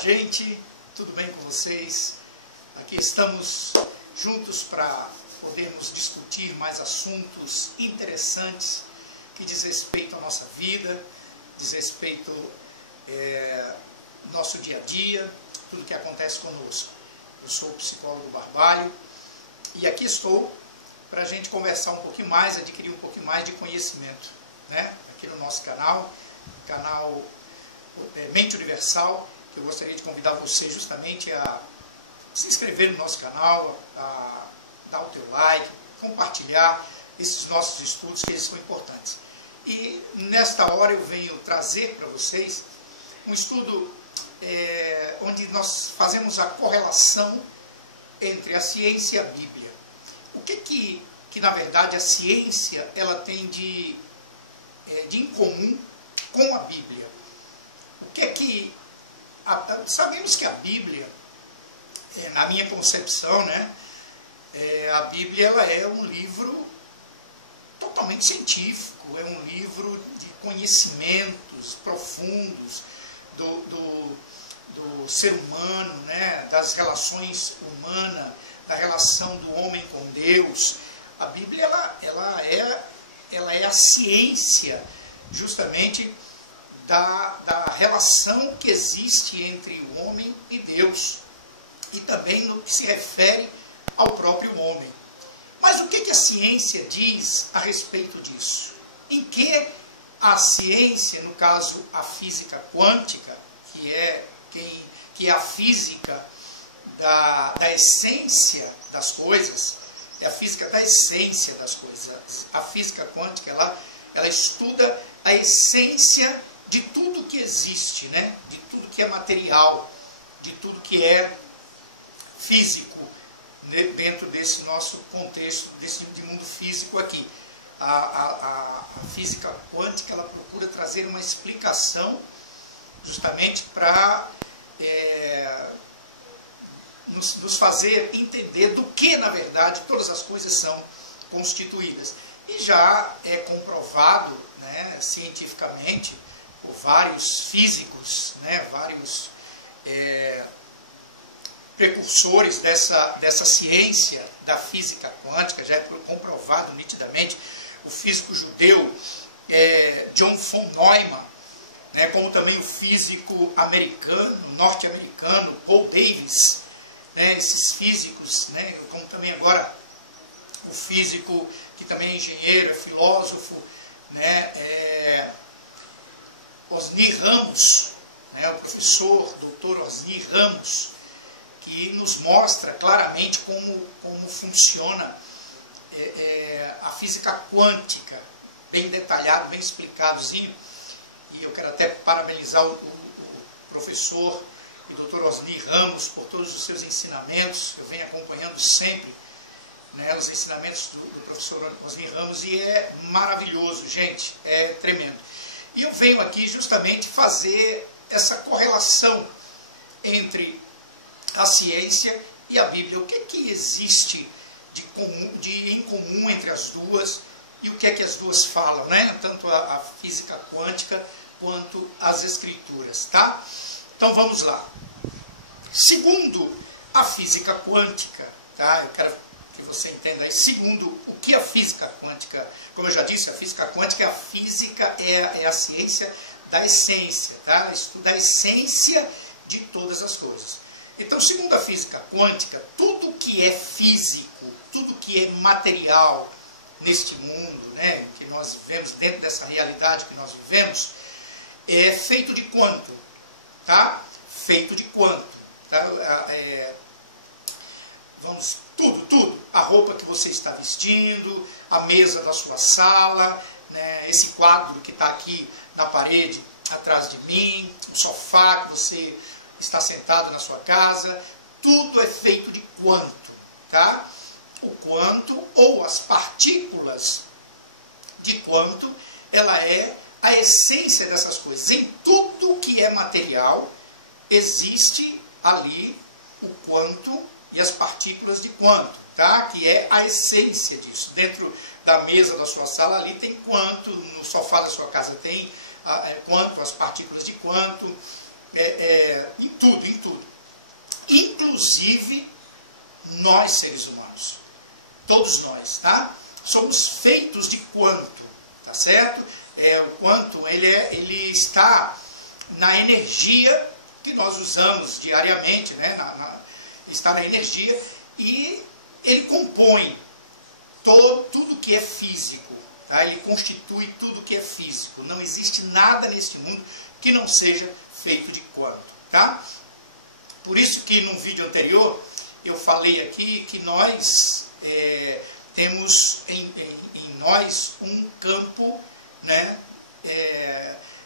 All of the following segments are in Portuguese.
gente, tudo bem com vocês? Aqui estamos juntos para podermos discutir mais assuntos interessantes que diz respeito à nossa vida, diz respeito ao nosso dia a dia, tudo que acontece conosco. Eu sou o psicólogo Barbalho e aqui estou para a gente conversar um pouquinho mais, adquirir um pouquinho mais de conhecimento, né? Aqui no nosso canal Mente Universal, que eu gostaria de convidar você justamente a se inscrever no nosso canal, a dar o teu like, compartilhar esses nossos estudos, que eles são importantes. E nesta hora eu venho trazer para vocês um estudo onde nós fazemos a correlação entre a ciência e a Bíblia. O que na verdade a ciência ela tem de incomum com a Bíblia? Sabemos que a Bíblia, na minha concepção, né, a Bíblia ela é um livro totalmente científico, é um livro de conhecimentos profundos do ser humano, né, das relações humanas, da relação do homem com Deus. A Bíblia ela é a ciência justamente da relação que existe entre o homem e Deus, e também no que se refere ao próprio homem. Mas o que a ciência diz a respeito disso? Em que a ciência, no caso a física quântica, que é a física da essência das coisas, é a física da essência das coisas. A física quântica ela estuda a essência de tudo que existe, né? De tudo que é material, de tudo que é físico, dentro desse nosso contexto, desse mundo físico aqui. A física quântica ela procura trazer uma explicação justamente para nos fazer entender do que, na verdade, todas as coisas são constituídas. E já é comprovado, né, cientificamente, por vários físicos, né, vários precursores dessa ciência da física quântica, já é comprovado nitidamente. O físico judeu John von Neumann, né, como também o físico norte-americano Paul Davies, né, esses físicos, né, como também agora o físico que também é engenheiro, é filósofo, né, Osni Ramos, né, o professor Dr. Osni Ramos, que nos mostra claramente como funciona a física quântica, bem detalhado, bem explicadozinho. E eu quero até parabenizar o professor e Dr. Osni Ramos por todos os seus ensinamentos. Eu venho acompanhando sempre, né, os ensinamentos do professor Osni Ramos e é maravilhoso, gente, é tremendo. E eu venho aqui justamente fazer essa correlação entre a ciência e a Bíblia. O que existe em comum entre as duas e o que as duas falam, né? Tanto a física quântica quanto as escrituras, tá? Então vamos lá. Segundo a física quântica, tá? Eu quero que você entenda aí. Segundo o que a física quântica, como eu já disse, a física quântica é a ciência da essência, tá? Ela estuda a essência de todas as coisas. Então, segundo a física quântica, tudo que é físico, tudo que é material neste mundo, né, que nós vivemos, dentro dessa realidade que nós vivemos, é feito de quanto? Tá? Feito de quanto? Tá? Tudo. A roupa que você está vestindo, a mesa da sua sala, né, esse quadro que está aqui na parede atrás de mim, o sofá que você está sentado na sua casa, tudo é feito de quanto, tá? O quanto, ou as partículas de quanto, ela é a essência dessas coisas. Em tudo que é material, existe ali o quanto e as partículas de quanto, tá? Que é a essência disso. Dentro da mesa da sua sala ali tem quanto, no sofá da sua casa tem quanto, as partículas de quanto, em nós seres humanos. Todos nós, tá? Somos feitos de quanto, tá certo? O quanto, ele está na energia que nós usamos diariamente, né? Está na energia, e ele compõe tudo que é físico, tá? Ele constitui tudo que é físico. Não existe nada neste mundo que não seja feito de quanto, tá? Por isso que num vídeo anterior eu falei aqui que nós temos em nós um campo, né,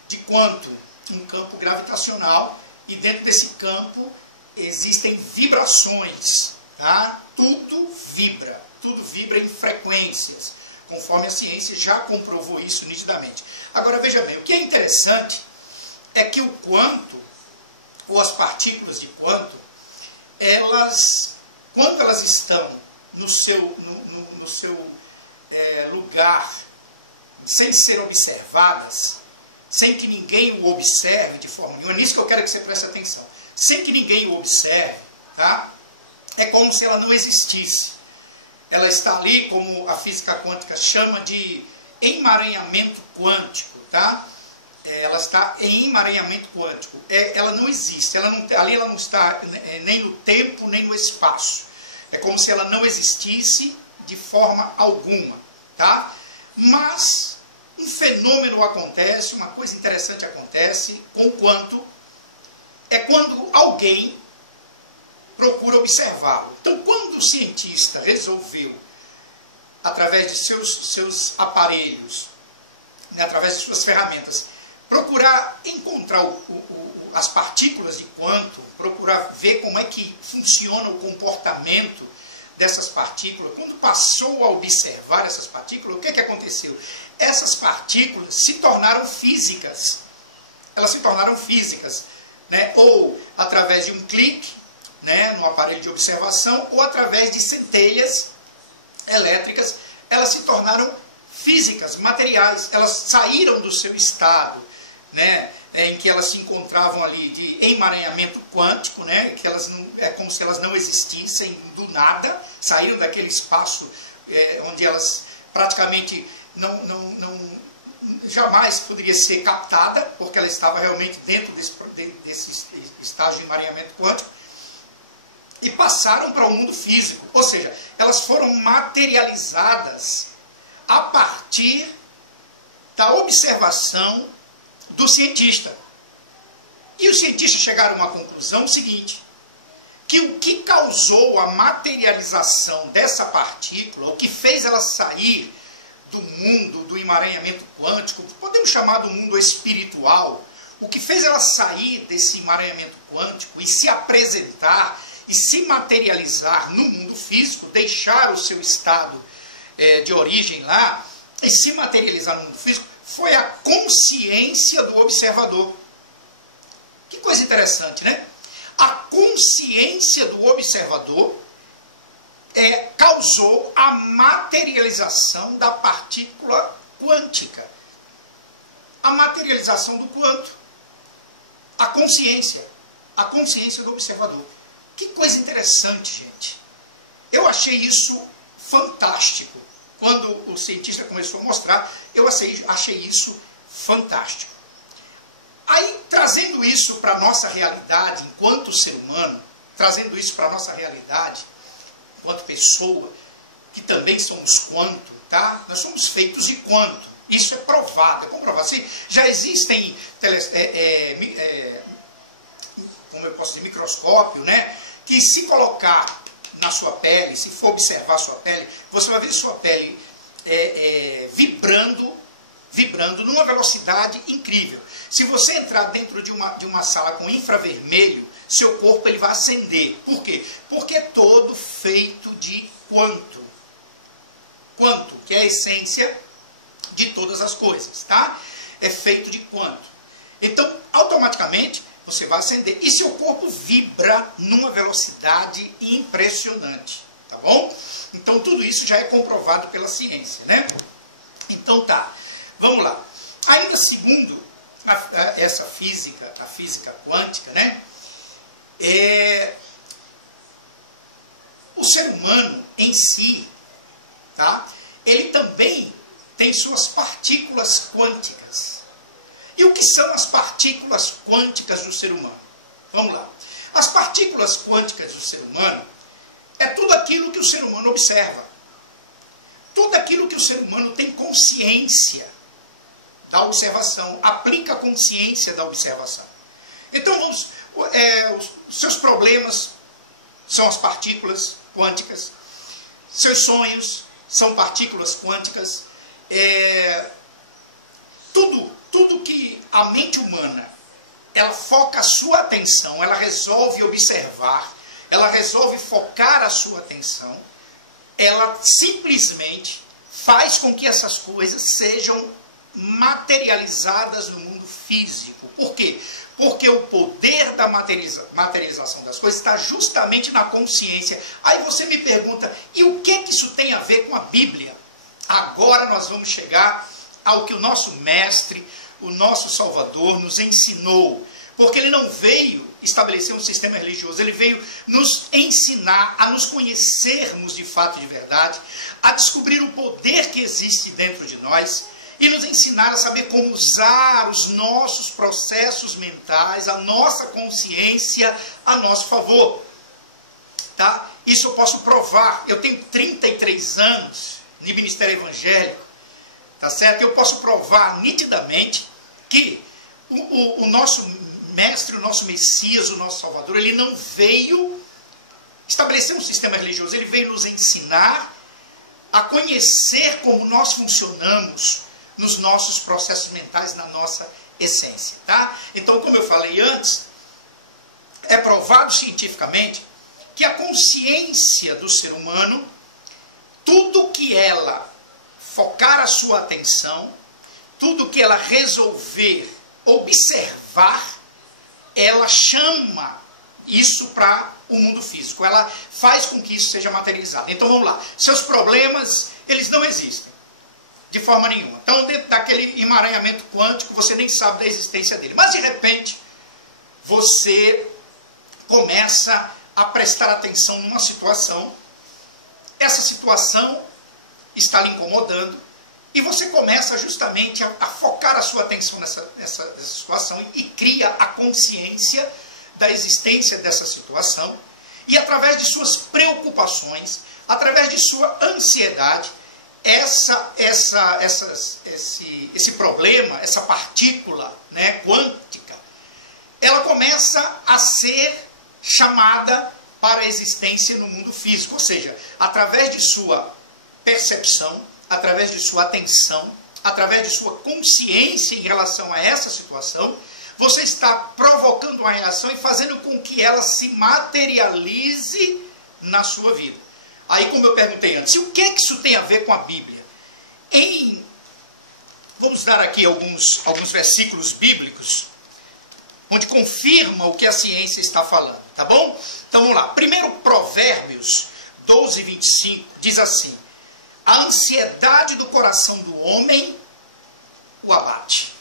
de quanto? Um campo gravitacional, e dentro desse campo existem vibrações, tá? Tudo vibra em frequências, conforme a ciência já comprovou isso nitidamente. Agora veja bem, o que é interessante é que o quanto, ou as partículas de quanto, quando elas estão no seu lugar, sem ser observadas, sem que ninguém o observe de forma nenhuma, é nisso que eu quero que você preste atenção, sem que ninguém o observe, tá? É como se ela não existisse. Ela está ali, como a física quântica chama de emaranhamento quântico, tá? Ela está em emaranhamento quântico. Ela não existe, ali ela não está nem no tempo, nem no espaço. É como se ela não existisse de forma alguma, tá? Mas um fenômeno acontece, uma coisa interessante acontece com o quanto, é quando alguém procura observá-lo. Então, quando o cientista resolveu, através de seus aparelhos, né, através de suas ferramentas, procurar encontrar as partículas de quanto, procurar ver como é que funciona o comportamento dessas partículas, quando passou a observar essas partículas, o que aconteceu? Essas partículas se tornaram físicas. Elas se tornaram físicas, né? Ou através de um clique, né, no aparelho de observação, ou através de centelhas elétricas, elas se tornaram físicas, materiais. Elas saíram do seu estado, né, em que elas se encontravam ali de emaranhamento quântico, né, que elas não, é como se elas não existissem do nada, saíram daquele espaço onde elas praticamente jamais poderia ser captada, porque ela estava realmente dentro desse estágio de emaranhamento quântico, e passaram para o mundo físico. Ou seja, elas foram materializadas a partir da observação do cientista. E os cientistas chegaram a uma conclusão seguinte, que o que causou a materialização dessa partícula, o que fez ela sair do mundo do emaranhamento quântico, podemos chamar do mundo espiritual, o que fez ela sair desse emaranhamento quântico e se apresentar e se materializar no mundo físico, deixar o seu estado de origem lá e se materializar no mundo físico, foi a consciência do observador. Que coisa interessante, né? A consciência do observador causou a materialização da partícula quântica. A materialização do quanto? A consciência do observador. Que coisa interessante, gente. Eu achei isso fantástico. Quando o cientista começou a mostrar, eu achei isso fantástico. Aí, trazendo isso para a nossa realidade, enquanto ser humano, trazendo isso para a nossa realidade, enquanto pessoa, que também somos quanto, tá? Nós somos feitos de quanto. Isso é provado, é comprovado. Já existem, como eu posso dizer, microscópio, né? Que se colocar na sua pele, se for observar a sua pele, você vai ver sua pele vibrando numa velocidade incrível. Se você entrar dentro de uma sala com infravermelho, seu corpo ele vai acender. Por quê? Porque é todo feito de quanto. Quanto, que é a essência de todas as coisas, tá? É feito de quanto. Então, automaticamente, você vai acender. E seu corpo vibra numa velocidade impressionante, tá bom? Então, tudo isso já é comprovado pela ciência, né? Então, tá. Vamos lá. Ainda segundo essa física, a física quântica, né? O O ser humano em si, tá? Ele também tem suas partículas quânticas. E o que são as partículas quânticas do ser humano? Vamos lá. As partículas quânticas do ser humano é tudo aquilo que o ser humano observa. Tudo aquilo que o ser humano tem consciência da observação, aplica a consciência da observação. Então, os seus problemas são as partículas quânticas, seus sonhos são partículas quânticas, tudo que a mente humana, ela foca a sua atenção, ela resolve observar, ela resolve focar a sua atenção, ela simplesmente faz com que essas coisas sejam materializadas no mundo físico. Por quê? Porque o poder da materialização das coisas está justamente na consciência. Aí você me pergunta, e o que isso tem a ver com a Bíblia? Agora nós vamos chegar ao que o nosso mestre, o nosso Salvador nos ensinou. Porque ele não veio estabelecer um sistema religioso, ele veio nos ensinar a nos conhecermos de fato e de verdade, a descobrir o poder que existe dentro de nós e nos ensinar a saber como usar os nossos processos mentais, a nossa consciência a nosso favor. Tá? Isso eu posso provar. Eu tenho 33 anos de ministério evangélico, tá certo? Eu posso provar nitidamente que o nosso mestre, o nosso Messias, o nosso Salvador, ele não veio estabelecer um sistema religioso, ele veio nos ensinar a conhecer como nós funcionamos nos nossos processos mentais, na nossa essência, tá? Então, como eu falei antes, é provado cientificamente que a consciência do ser humano, tudo que ela focar a sua atenção, tudo que ela resolver observar, ela chama isso para o mundo físico. Ela faz com que isso seja materializado. Então vamos lá. Seus problemas, eles não existem. De forma nenhuma. Então dentro daquele emaranhamento quântico, você nem sabe da existência dele. Mas de repente, você começa a prestar atenção numa situação. Essa situação está lhe incomodando. E você começa justamente a focar a sua atenção nessa situação e cria a consciência da existência dessa situação. E através de suas preocupações, através de sua ansiedade, esse problema, essa partícula, né, quântica, ela começa a ser chamada para a existência no mundo físico. Ou seja, através de sua percepção, através de sua atenção, através de sua consciência em relação a essa situação, você está provocando uma reação e fazendo com que ela se materialize na sua vida. Aí, como eu perguntei antes, o que isso tem a ver com a Bíblia? Vamos dar aqui alguns versículos bíblicos, onde confirma o que a ciência está falando, tá bom? Então vamos lá. Primeiro, Provérbios 12, 25, diz assim: a ansiedade do coração do homem o abate.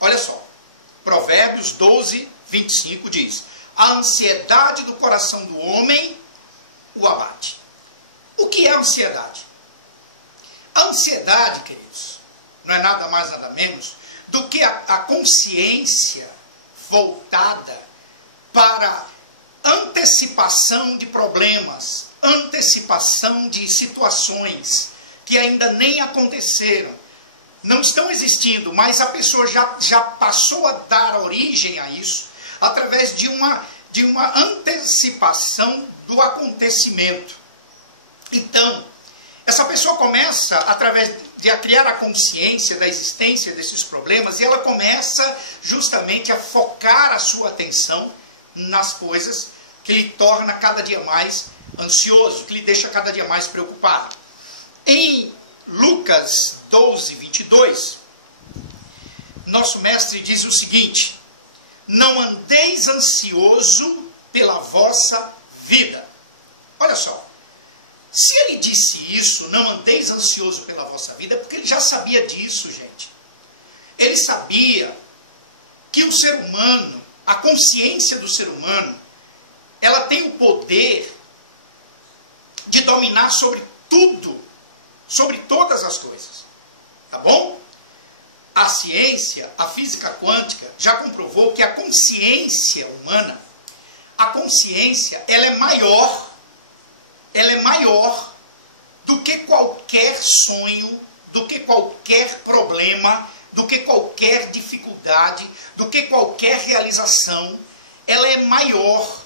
Olha só, Provérbios 12, 25 diz: a ansiedade do coração do homem o abate. O que é ansiedade? A ansiedade, queridos, não é nada mais, nada menos do que a consciência voltada para antecipação de problemas, antecipação de situações que ainda nem aconteceram, não estão existindo, mas a pessoa já passou a dar origem a isso através de uma antecipação do acontecimento. Então, essa pessoa começa, através de criar a consciência da existência desses problemas, e ela começa justamente a focar a sua atenção nas coisas que lhe torna cada dia mais ansioso, que lhe deixa cada dia mais preocupado. Em Lucas 12, 22, nosso mestre diz o seguinte: não andeis ansioso pela vossa vida. Olha só, se ele disse isso, não andeis ansioso pela vossa vida, é porque ele já sabia disso, gente. Ele sabia que o ser humano, a consciência do ser humano, ela tem o poder de dominar sobre tudo, sobre todas as coisas. Tá bom? A ciência, a física quântica, já comprovou que a consciência humana, a consciência, ela é maior do que qualquer sonho, do que qualquer problema, do que qualquer dificuldade, do que qualquer realização. Ela é maior.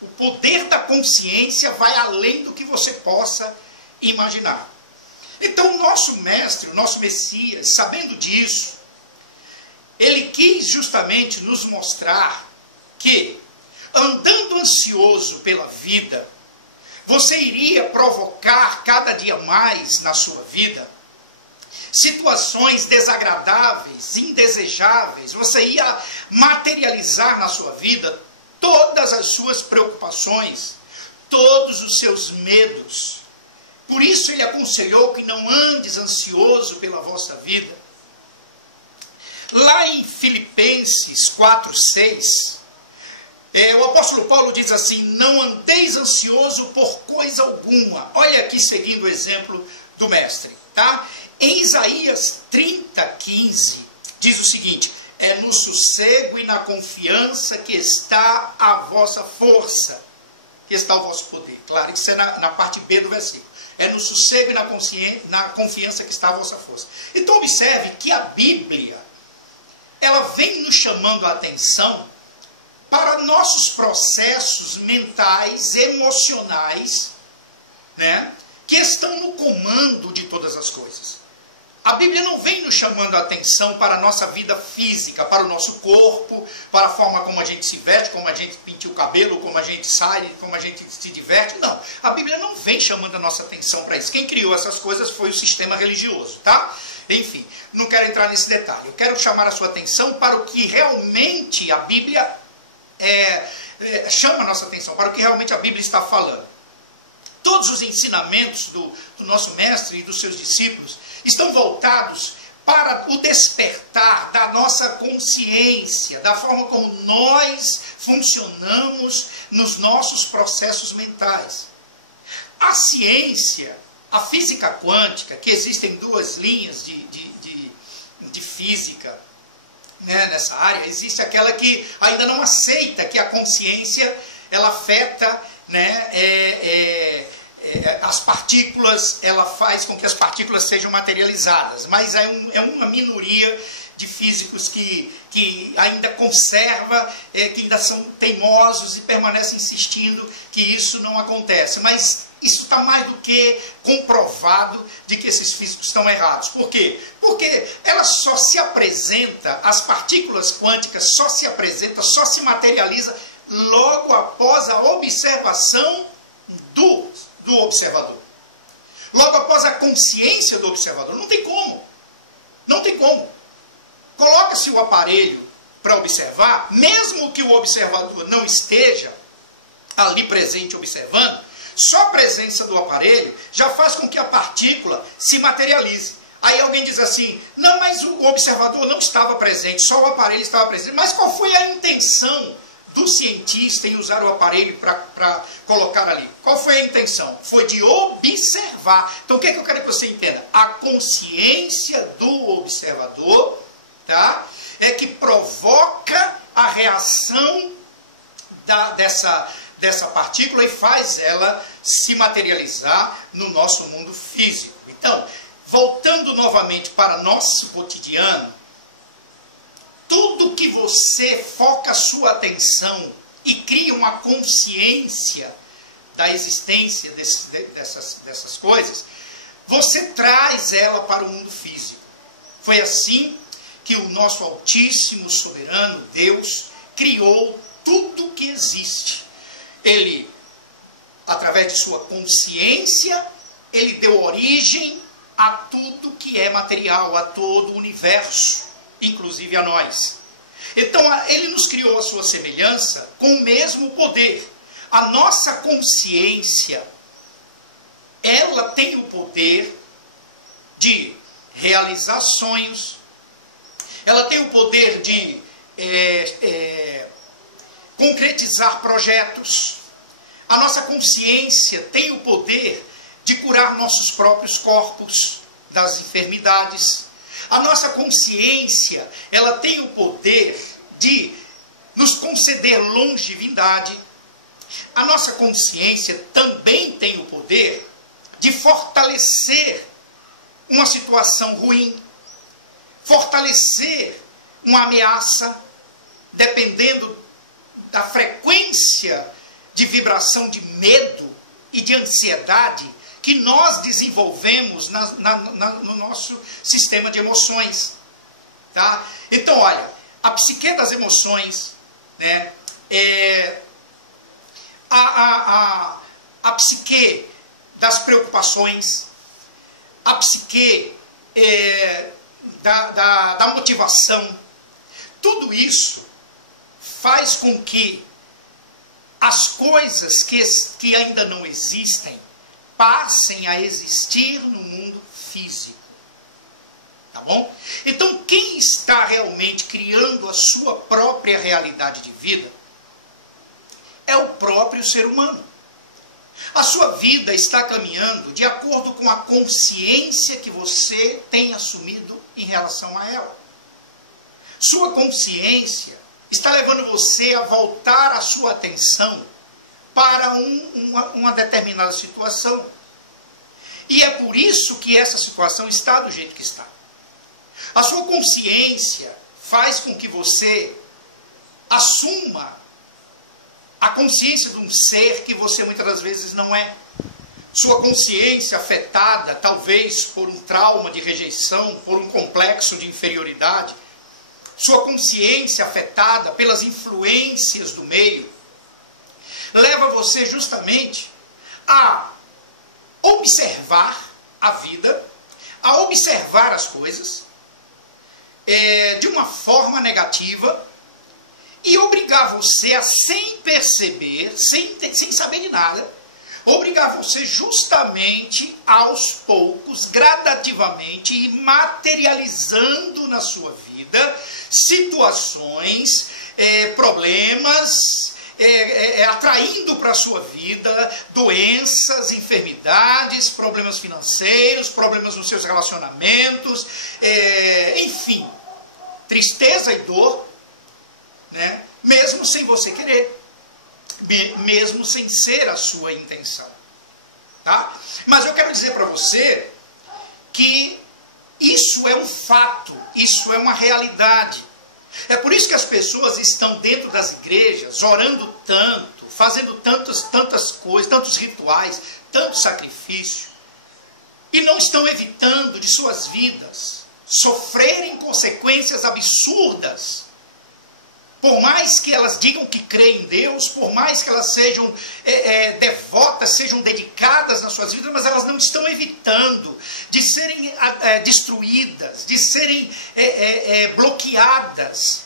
O poder da consciência vai além do que você possa imaginar. Então, o nosso mestre, o nosso Messias, sabendo disso, ele quis justamente nos mostrar que, andando ansioso pela vida, você iria provocar cada dia mais na sua vida situações desagradáveis, indesejáveis. Você ia materializar na sua vida todas as suas preocupações, todos os seus medos. Por isso ele aconselhou que não andes ansioso pela vossa vida. Lá em Filipenses 4:6, o apóstolo Paulo diz assim: não andeis ansioso por coisa alguma. Olha aqui seguindo o exemplo do mestre, tá? Em Isaías 30:15 diz o seguinte: é no sossego e na confiança que está a vossa força, que está o vosso poder. Claro, isso é na parte B do versículo. É no sossego e na confiança que está a vossa força. Então observe que a Bíblia, ela vem nos chamando a atenção para nossos processos mentais, emocionais, né, que estão no comando de todas as coisas. A Bíblia não vem nos chamando a atenção para a nossa vida física, para o nosso corpo, para a forma como a gente se veste, como a gente pinta o cabelo, como a gente sai, como a gente se diverte. Não, a Bíblia não vem chamando a nossa atenção para isso. Quem criou essas coisas foi o sistema religioso, tá? Enfim, não quero entrar nesse detalhe. Eu quero chamar a sua atenção para o que realmente a Bíblia chama a nossa atenção, para o que realmente a Bíblia está falando. Todos os ensinamentos do nosso mestre e dos seus discípulos estão voltados para o despertar da nossa consciência, da forma como nós funcionamos nos nossos processos mentais. A ciência, a física quântica, que existem duas linhas de física, né, nessa área, existe aquela que ainda não aceita que a consciência ela afeta, né, as partículas, ela faz com que as partículas sejam materializadas, mas é uma minoria de físicos que ainda conserva, que ainda são teimosos e permanecem insistindo que isso não acontece. Mas isso está mais do que comprovado de que esses físicos estão errados. Por quê? Porque ela só se apresenta, as partículas quânticas só se apresenta, só se materializa logo após a observação do observador. Logo após a consciência do observador. Não tem como. Não tem como. Coloca-se o aparelho para observar, mesmo que o observador não esteja ali presente observando, só a presença do aparelho já faz com que a partícula se materialize. Aí alguém diz assim: não, mas o observador não estava presente, só o aparelho estava presente. Mas qual foi a intenção do cientista em usar o aparelho para colocar ali? Qual foi a intenção? Foi de observar. Então o que é que eu quero que você entenda? A consciência do observador, tá, é que provoca a reação dessa partícula e faz ela se materializar no nosso mundo físico. Então, voltando novamente para nosso cotidiano, tudo que você foca a sua atenção e cria uma consciência da existência dessas coisas, você traz ela para o mundo físico. Foi assim que o nosso Altíssimo, Soberano Deus criou tudo que existe. Ele, através de sua consciência, ele deu origem a tudo que é material, a todo o universo, inclusive a nós. Então, ele nos criou a sua semelhança com o mesmo poder. A nossa consciência, ela tem o poder de realizar sonhos, ela tem o poder de concretizar projetos, A nossa consciência tem o poder de curar nossos próprios corpos das enfermidades. A nossa consciência, ela tem o poder de nos conceder longevidade. A nossa consciência também tem o poder de fortalecer uma situação ruim, fortalecer uma ameaça, dependendo da frequência de vibração de medo e de ansiedade que nós desenvolvemos no nosso sistema de emoções. Tá? Então, olha, a psique das emoções, né, a psique das preocupações, a psique da motivação, tudo isso faz com que as coisas que ainda não existem passem a existir no mundo físico. Tá bom? Então, quem está realmente criando a sua própria realidade de vida é o próprio ser humano. A sua vida está caminhando de acordo com a consciência que você tem assumido em relação a ela. Sua consciência está levando você a voltar a sua atenção para uma determinada situação. E é por isso que essa situação está do jeito que está. A sua consciência faz com que você assuma a consciência de um ser que você muitas das vezes não é. Sua consciência afetada, talvez por um trauma de rejeição, por um complexo de inferioridade. Sua consciência afetada pelas influências do meio, leva você justamente a observar a vida, a observar as coisas de uma forma negativa e obrigar você a, sem perceber, sem saber de nada, obrigar você justamente aos poucos, gradativamente e materializando na sua vida situações, problemas, atraindo para a sua vida doenças, enfermidades, problemas financeiros, problemas nos seus relacionamentos, enfim, tristeza e dor, né? Mesmo sem você querer, mesmo sem ser a sua intenção. Tá? Mas eu quero dizer para você que isso é um fato, isso é uma realidade. É por isso que as pessoas estão dentro das igrejas, orando tanto, fazendo tantas coisas, tantos rituais, tanto sacrifício, e não estão evitando de suas vidas sofrerem consequências absurdas. Por mais que elas digam que creem em Deus, por mais que elas sejam devotas, sejam dedicadas nas suas vidas, mas elas não estão evitando de serem destruídas, de serem bloqueadas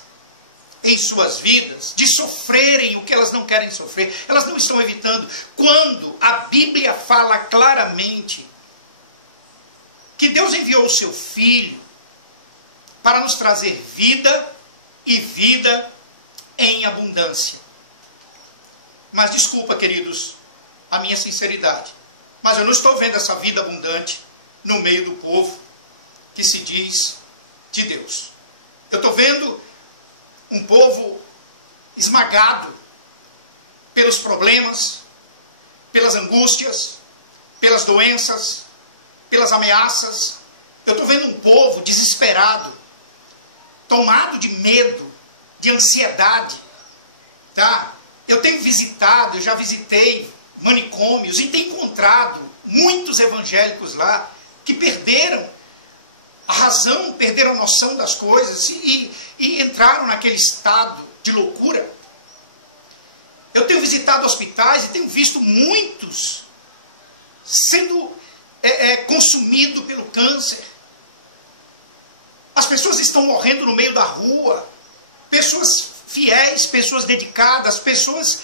em suas vidas, de sofrerem o que elas não querem sofrer. Elas não estão evitando. Quando a Bíblia fala claramente que Deus enviou o seu Filho para nos trazer vida e vida em abundância. Mas desculpa, queridos, a minha sinceridade, mas eu não estou vendo essa vida abundante no meio do povo que se diz de Deus. Eu estou vendo um povo esmagado pelos problemas, pelas angústias, pelas doenças, pelas ameaças. Eu estou vendo um povo desesperado, tomado de medo, de ansiedade, tá? Eu tenho visitado, eu já visitei manicômios e tenho encontrado muitos evangélicos lá que perderam a razão, perderam a noção das coisas e entraram naquele estado de loucura. Eu tenho visitado hospitais e tenho visto muitos sendo consumidos pelo câncer. As pessoas estão morrendo no meio da rua. Pessoas fiéis, pessoas dedicadas, pessoas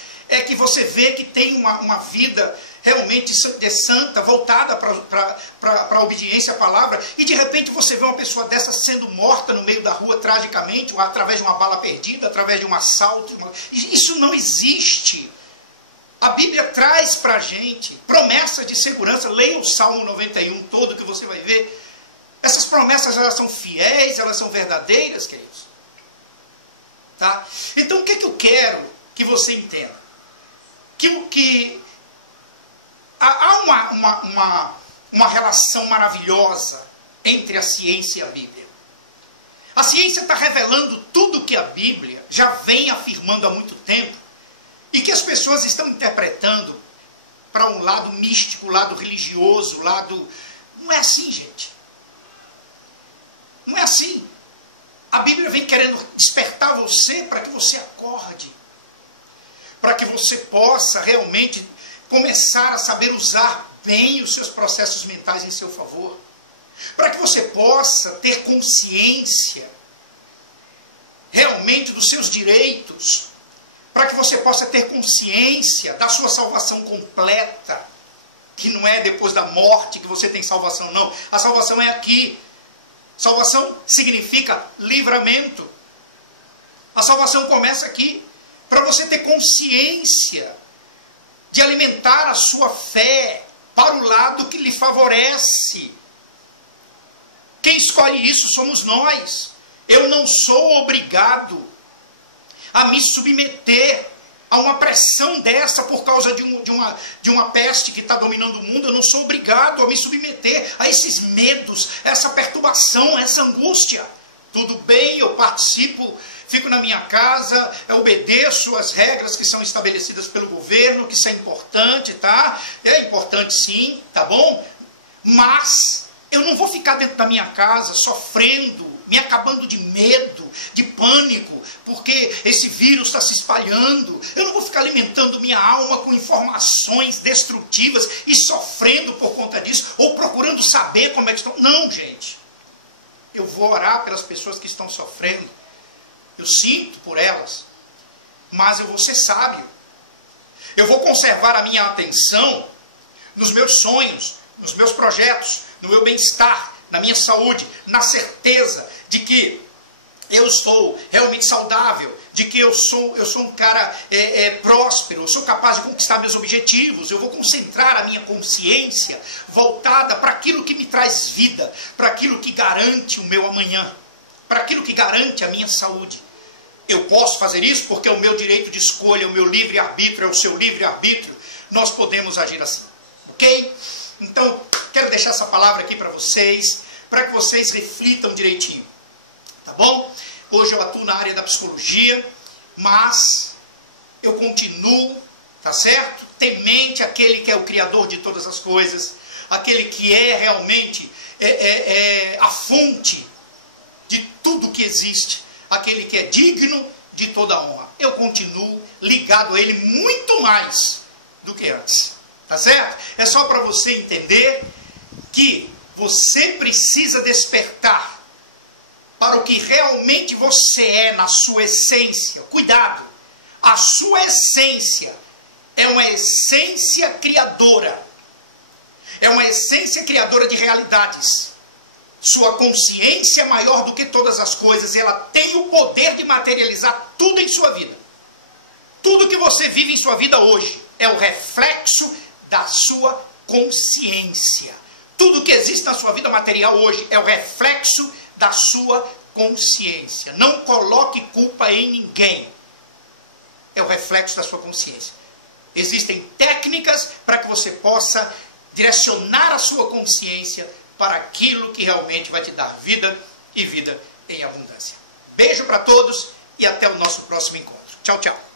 que você vê que tem uma vida realmente santa, voltada para a obediência à palavra, e de repente você vê uma pessoa dessa sendo morta no meio da rua tragicamente, ou através de uma bala perdida, através de um assalto. Isso não existe. A Bíblia traz para a gente promessas de segurança. Leia o Salmo 91 todo que você vai ver. Essas promessas, elas são fiéis, elas são verdadeiras, queridos. Tá? Então, o que é que eu quero que você entenda? Que há uma relação maravilhosa entre a ciência e a Bíblia. A ciência está revelando tudo que a Bíblia já vem afirmando há muito tempo e que as pessoas estão interpretando para um lado místico, lado religioso, lado... Não é assim, gente. Não é assim. A Bíblia vem querendo despertar você para que você acorde. Para que você possa realmente começar a saber usar bem os seus processos mentais em seu favor. Para que você possa ter consciência realmente dos seus direitos. Para que você possa ter consciência da sua salvação completa. Que não é depois da morte que você tem salvação, não. A salvação é aqui. Salvação significa livramento. A salvação começa aqui. Para você ter consciência de alimentar a sua fé para o lado que lhe favorece. Quem escolhe isso somos nós. Eu não sou obrigado a me submeter a uma pressão dessa por causa de uma peste que está dominando o mundo. Eu não sou obrigado a me submeter a esses medos, essa perturbação, essa angústia. Tudo bem, eu participo, fico na minha casa, eu obedeço as regras que são estabelecidas pelo governo, que isso é importante, tá? É importante sim, tá bom? Mas eu não vou ficar dentro da minha casa sofrendo, me acabando de medo, de pânico, porque esse vírus está se espalhando. Eu não vou ficar alimentando minha alma com informações destrutivas e sofrendo por conta disso, ou procurando saber como é que estão. Não, gente. Eu vou orar pelas pessoas que estão sofrendo. Eu sinto por elas. Mas eu vou ser sábio. Eu vou conservar a minha atenção nos meus sonhos, nos meus projetos, no meu bem-estar, na minha saúde, na certeza de que eu estou realmente saudável, de que eu sou um cara próspero, eu sou capaz de conquistar meus objetivos. Eu vou concentrar a minha consciência voltada para aquilo que me traz vida, para aquilo que garante o meu amanhã, para aquilo que garante a minha saúde. Eu posso fazer isso porque é o meu direito de escolha, o meu livre-arbítrio, é o seu livre-arbítrio. Nós podemos agir assim, ok? Então, quero deixar essa palavra aqui para vocês, para que vocês reflitam direitinho. Tá bom? Hoje eu atuo na área da psicologia, mas eu continuo, tá certo? Temente àquele que é o Criador de todas as coisas, aquele que é realmente a fonte de tudo que existe, aquele que é digno de toda honra. Eu continuo ligado a Ele muito mais do que antes, tá certo? É só para você entender que você precisa despertar para o que realmente você é na sua essência. Cuidado! A sua essência é uma essência criadora. É uma essência criadora de realidades. Sua consciência é maior do que todas as coisas. Ela tem o poder de materializar tudo em sua vida. Tudo que você vive em sua vida hoje é o reflexo da sua consciência. Tudo que existe na sua vida material hoje é o reflexo da sua consciência. Não coloque culpa em ninguém. É o reflexo da sua consciência. Existem técnicas para que você possa direcionar a sua consciência para aquilo que realmente vai te dar vida e vida em abundância. Beijo para todos e até o nosso próximo encontro. Tchau, tchau.